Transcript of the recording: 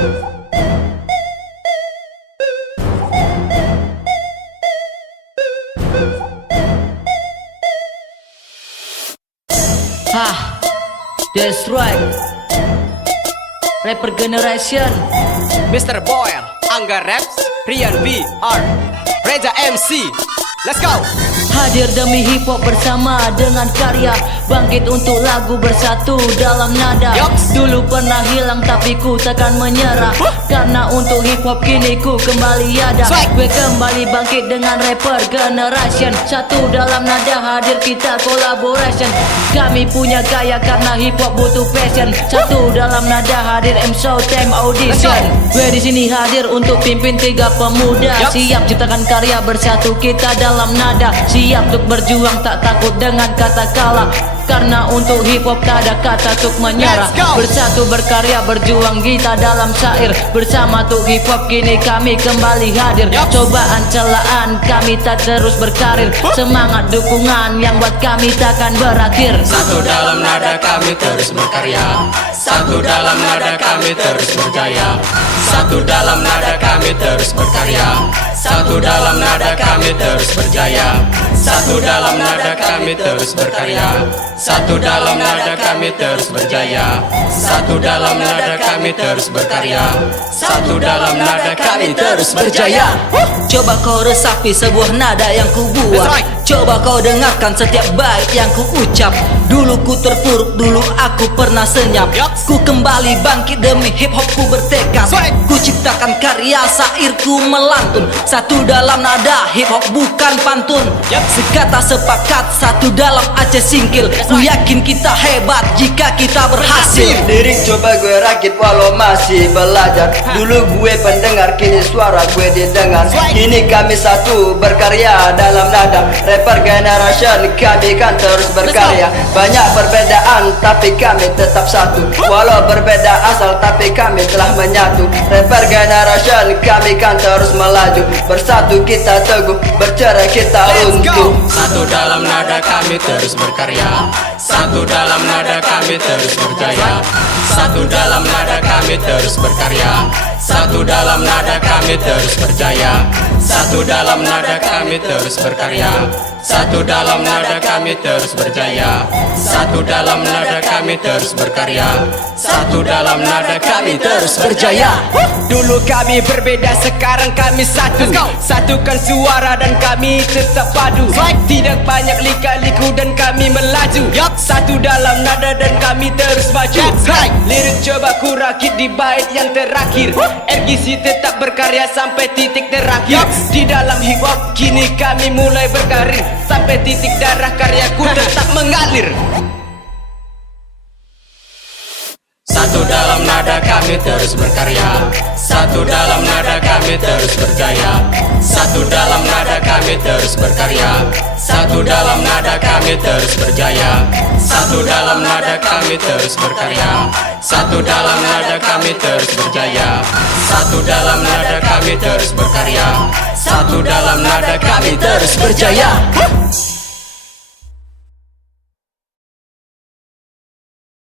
Hah, that's right. Rapper Generation, Mr. Boyle, Angga Raps, Rian VR, Reza MC. Let's go. hadir demi hip hop bersama dengan karya, bangkit untuk lagu bersatu dalam nada. Yoks. Dulu pernah hilang tapi ku takkan menyerah, karena untuk hip hop kini ku kembali ada. Swag. Gue kembali bangkit dengan rapper Generation, satu dalam nada hadir kita collaboration. Kami punya gaya karena hip hop butuh passion, satu dalam nada hadir Showtime Audition. Gue di sini hadir untuk pimpin tiga pemuda, Yoks. siap ciptakan karya bersatu kita dalam nada, siap untuk berjuang tak takut dengan kata kalah, karena untuk hip hop tak ada kata untuk menyerah. Let's go. Bersatu berkarya berjuang kita dalam syair, bersama untuk hip hop kini kami kembali hadir. Yup. Cobaan celaan kami tak terus berkarir, semangat dukungan yang buat kami takkan berakhir. Satu dalam nada kami terus berkarya, satu dalam nada kami terus berjaya, satu dalam nada kami terus berkarya, satu dalam nada kami terus berjaya, satu dalam nada kami terus berkarya, satu dalam nada kami terus berjaya, satu dalam nada kami terus berkarya, satu dalam nada kami terus berjaya. Coba kau resapi sebuah nada yang ku buat, That's right. coba kau dengarkan setiap bait yang ku ucap. Dulu ku terpuruk, dulu aku pernah senyap. Yups. Ku kembali bangkit demi hip hop ku bertekad. Swag. Ku ciptakan karya syairku melantun, satu dalam nada hip hop bukan pantun. Yup. Sekata sepakat satu dalam Aceh Singkil. Ku yakin kita hebat jika kita berhasil. Lirik coba gue rakit walau masih belajar. Dulu gue pendengar, kini suara gue didengar. Kini kami satu berkarya dalam nada. Rapper Generation, kami kan terus berkarya. Banyak perbedaan tapi kami tetap satu. Walau berbeda asal tapi kami telah menyatu. Rapper Generation, kami kan terus melaju. Bersatu kita teguh, bercerai kita Let's go. runtuh. Satu dalam nada kami terus berkarya, satu dalam nada kami terus berjaya, satu dalam nada kami terus berkarya, satu dalam nada kami terus berjaya, satu dalam nada kami terus berkarya, satu dalam nada kami terus berjaya, satu dalam nada kami terus berkarya, satu dalam nada kami terus berjaya. Dulu kami berbeda, sekarang kami satu. Satukan suara dan kami tetap padu. Tidak banyak lika-liku dan kami melaju. Satu dalam nada dan kami terus maju. Lirik coba ku rakit di bait yang terakhir. RGC tetap berkarya sampai titik terakhir. Di dalam hip hop kini kami mulai berkarir, sampai titik darah karyaku tetap mengalir. Satu dalam nada kami terus berkarya, satu dalam nada kami terus berjaya, satu dalam nada kami terus berkarya, satu dalam nada kami terus berjaya, satu dalam nada kami terus berkarya, satu dalam nada kami terus berjaya, satu dalam nada kami terus berkarya, satu dalam nada kami terus berjaya.